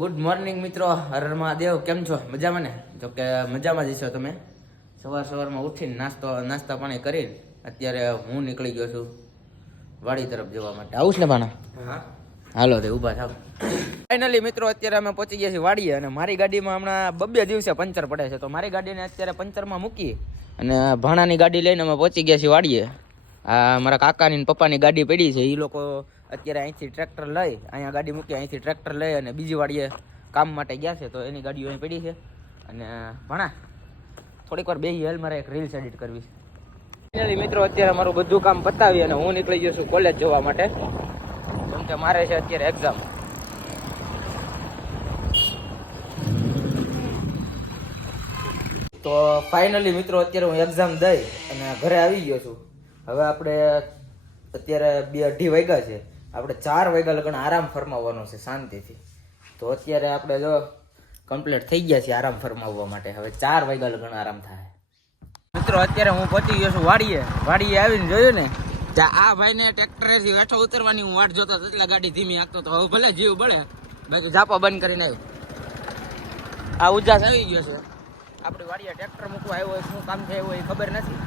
Good morning મિત્રો, હર હર મહાદેવ. કેમ છો? મજામાં ને? જો કે મજામાં જ છો તમે. સવારમાં ઉઠીને નાસ્તા પાણી કરીને અત્યારે હું નીકળી ગયો છું વાડી તરફ જવા માટે. આવું છે ને ભાણા? હા, હાલો તે ઊભા થાવ. ફાઇનલી મિત્રો અત્યારે અમે પહોંચી ગયા છીએ વાડીએ અને મારી ગાડીમાં હમણાં 2 દિવસે પંચર પડે છે, તો મારી ગાડીને અત્યારે પંચરમાં મૂકી અને ભાણાની ગાડી લઈને અમે પહોંચી ગયા છીએ વાડીએ. આ મારા કાકાની ને પપ્પાની ગાડી પડી છે, એ લોકો અત્યારે અહીંથી ટ્રેક્ટર લઈ અહીંયા ગાડી મૂકી, અહીંથી ટ્રેક્ટર લઈ અને બીજી વાડીએ કામ માટે ગયા છે, તો એની ગાડીઓ અહીં પડી છે. અને ભણા થોડીક વાર બેસી હાલ, મારે એક રીલ્સ એડિટ કરવી છે. મિત્રો અત્યારે મારું બધું કામ પતાવી અને હું નીકળી ગયો છું કોલેજ જવા માટે, કેમ કે મારે છે અત્યારે એક્ઝામ. તો ફાઇનલી મિત્રો અત્યારે હું એક્ઝામ દઈ અને ઘરે આવી ગયો છું. હવે આપણે અત્યારે 2-2:30 વાગ્યા છે, આપણે 4 વાગ્યા લગન આરામ ફરમાવવાનો છે શાંતિથી. તો અત્યારે આપણે જો કમ્પ્લીટ થઈ ગયા છીએ આરામ ફરમાવવા માટે. હવે 4 વાગ્યા લગન આરામ થાય. મિત્રો અત્યારે હું પહોંચી ગયો છું વાડીએ આવીને જોયું ને ત્યાં આ ભાઈને ટ્રેક્ટરેથી વેઠો ઉતરવાની હું વાટ જોતો હતો, એટલે ગાડી ધીમી હાંકતો હતો. હવે ભલે જીવ બળે, બાકી ઝાપા બંધ કરીને આવ્યો. આ ઉજાસ આવી ગયો છે, આપણી વાડીએ ટ્રેક્ટર મૂકવા આવ્યો હોય, શું કામ છે એવું એ ખબર નથી.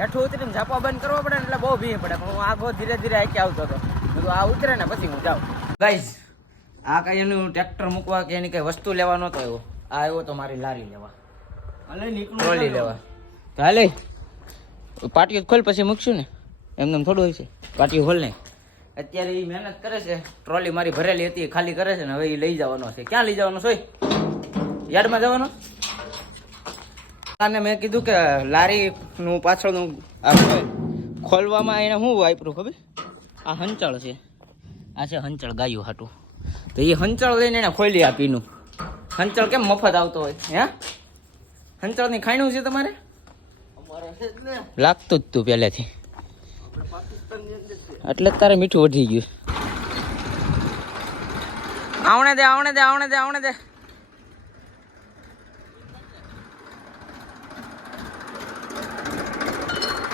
હેઠું ઉતરીને ઝાપા બંધ કરવો પડે ને એટલે બહુ ભીડ પડે, પણ હું આગો ધીરે ધીરે હાંકી આવતો હતો. બધું આ ઉતરે ને પછી હું જાઉં. ગાઈઝ આ કઈ એનું ટ્રેક્ટર મૂકવા કે એની કઈ વસ્તુ લેવા નતો આવ્યો, આ આવ્યો તો મારી લારી લેવા, ટ્રોલી લેવા. તો હાલે પાટીઓ ખોલ પછી મૂકશું ને, એમને થોડું હોય છે. પાટીઓ ખોલ ને. અત્યારે એ મહેનત કરે છે, ટ્રોલી મારી ભરેલી હતી ખાલી કરે છે ને હવે એ લઈ જવાનો છે. ક્યાં લઈ જવાનો છે? યાર્ડમાં જવાનો. અને મેં કીધું કે લારીનું પાછળનું ખોલવામાં એને શું વાપરું ખબર? આ હંચળ છે, આ છે હંચળ ગાયું હાટું. તો એ હંચળ લઈને એને ખોલી આપીનું. હંચળ કેમ મફત આવતો હોય? હે, હંચળની ખાણું છે તમારે? લાગતું જ તું પહેલેથી, એટલે તારે મીઠું વધી ગયું. આવણે દે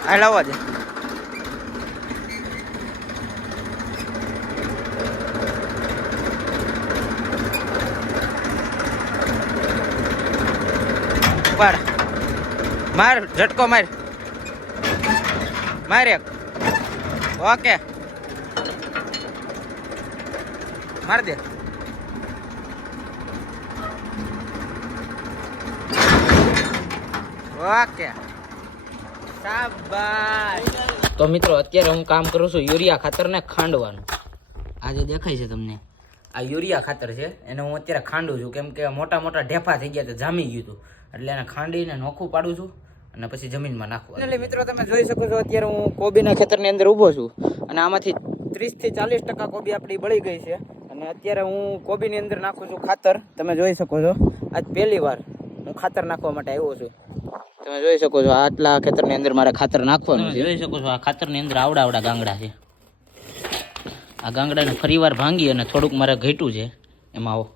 આ લાવવા દે. માર ઝટકો માર એક. ઓકે માર દે. ઓકે તો મિત્રો અત્યારે હું કામ કરું છું યુરિયા ખાતરને ખાંડવાનું. આ જે દેખાય છે તમને, આ યુરિયા ખાતર છે, એને હું અત્યારે ખાંડું છું, કેમ કે મોટા ઢેફા થઈ ગયા, જામી ગયું હતું, એટલે એને ખાંડીને નોખું પાડું છું અને પછી જમીનમાં નાખવું. એટલે મિત્રો તમે જોઈ શકો છો અત્યારે હું કોબીના ખેતરની અંદર ઊભો છું અને આમાંથી 30 થી 40% કોબી આપણી બળી ગઈ છે. અને અત્યારે હું કોબીની અંદર નાખું છું ખાતર. તમે જોઈ શકો છો આજ પહેલી વાર હું ખાતર નાખવા માટે આવ્યો છું. તમે જોઈ શકો છો આટલા ખેતરની અંદર મારે ખાતર નાખવાનું છે. જોઈ શકો છો આ ખાતરની અંદર આવડા ગાંગડા છે. આ ગાંગડાને ફરીવાર ભાંગી અને થોડુંક મારે ઘટ્યું છે, એમાં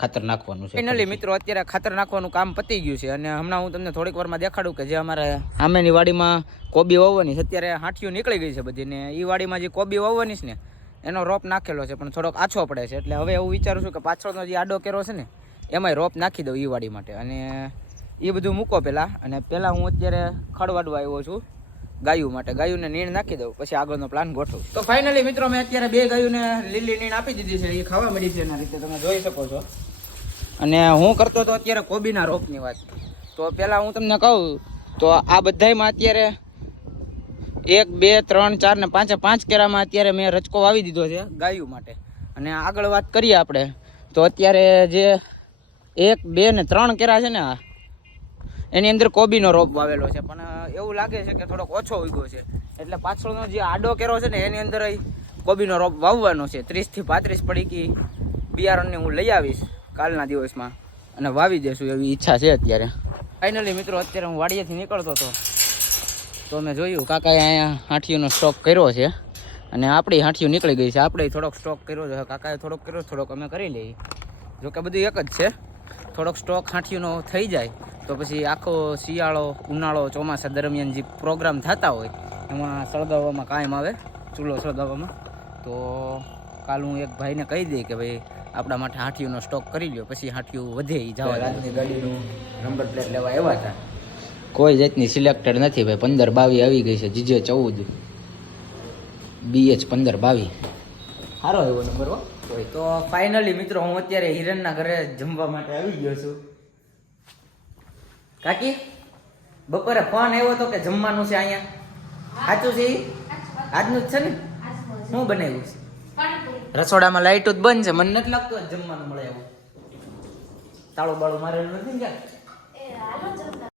ખાતર નાખવાનું છે. ફાઇનલી મિત્રો અત્યારે ખાતર નાખવાનું કામ પતી ગયું છે અને હમણાં હું તમને થોડીક વારમાં દેખાડું કે જે અમારે સામેની વાડીમાં કોબી વાવવાની છે, અત્યારે હાંઠીઓ નીકળી ગઈ છે બધી, ને એ વાડીમાં જે કોબી વાવવાની છે ને એનો રોપ નાખેલો છે, પણ થોડોક આછો પડે છે, એટલે હવે એવું વિચારું છું કે પાછળનો જે આડો કેરો છે ને એમાંય રોપ નાખી દઉં એ વાડી માટે. અને એ બધું મૂકો પહેલાં, અને પહેલાં હું અત્યારે ખડવાડવા આવ્યો છું ગાયું માટે. ગાયુંને નીણ નાખી દઉં, પછી આગળનો પ્લાન ગોઠવું. તો ફાઇનલી મિત્રો મેં અત્યારે 2 ગાયુંને લીલી નીણ આપી દીધી છે, એ ખાવા મળી છે એના રીતે તમે જોઈ શકો છો. અને હું કરતો હતો અત્યારે કોબીના રોપની વાત. તો પહેલાં હું તમને કહું તો આ બધાયમાં અત્યારે 1, 2, 3, 4 ને 5 કેરામાં અત્યારે મેં રચકો વાવી દીધો છે ગાયું માટે. અને આગળ વાત કરીએ આપણે તો અત્યારે જે 1, 2 ને 3 કેરા છે ને એની અંદર કોબીનો રોપ વાવેલો છે, પણ એવું લાગે છે કે થોડોક ઓછો ઉગ્યો છે, એટલે પાછળનો જે આડો કેરો છે ને એની અંદર કોબીનો રોપ વાવવાનો છે. 30 થી 35 પડીકી બિયારણની હું લઈ આવીશ કાલના દિવસમાં અને વાવી દેશું એવી ઈચ્છા છે અત્યારે. ફાઇનલી મિત્રો અત્યારે હું વાડીએથી નીકળતો હતો તો મેં જોયું કાકાએ અહીંયા હાંઠીઓનો સ્ટોક કર્યો છે અને આપણી હાંઠીઓ નીકળી ગઈ છે. આપણે થોડોક સ્ટોક કર્યો છે, કાકાએ થોડોક કર્યો, થોડોક અમે કરી લઈએ. જોકે બધું એક જ છે, થોડોક સ્ટોક હાંઠીઓનો થઈ જાય તો પછી આખો શિયાળો, ઉનાળો, ચોમાસા દરમિયાન જે પ્રોગ્રામ થતા હોય એમાં સળગાવવામાં કાયમ આવે, ચૂલો સળગાવવામાં. તો કાલ હું એક ભાઈને કહી દઈ કે ભાઈ આપણા માટે હાંઠિયુંનો સ્ટોક કરી લ્યો, પછી હાંઠિયું વધે એ જવા. રાજની ગાડીનું નંબર પ્લેટ લેવા આવ્યા હતા. કોઈ જાતની સિલેક્ટેડ નથી ભાઈ. 15-22 આવી ગઈ છે. જીજે 14 BH 15-22 સારો એવો નંબર હો. તો ફાઇનલી મિત્રો હું અત્યારે હિરણના ઘરે જમવા માટે આવી ગયો છું. કાકી બપોરે ફોન આવ્યો હતો કે જમવાનું છે અહીંયા, સાચું છે? આજનું જ છે ને? શું બનાવ્યું છે? રસોડામાં લાઈટ જ બંધ છે, મને નથી લાગતું જમવાનું મળે એવું. તાળું બાળું મારેલું નથી ને ક્યાં?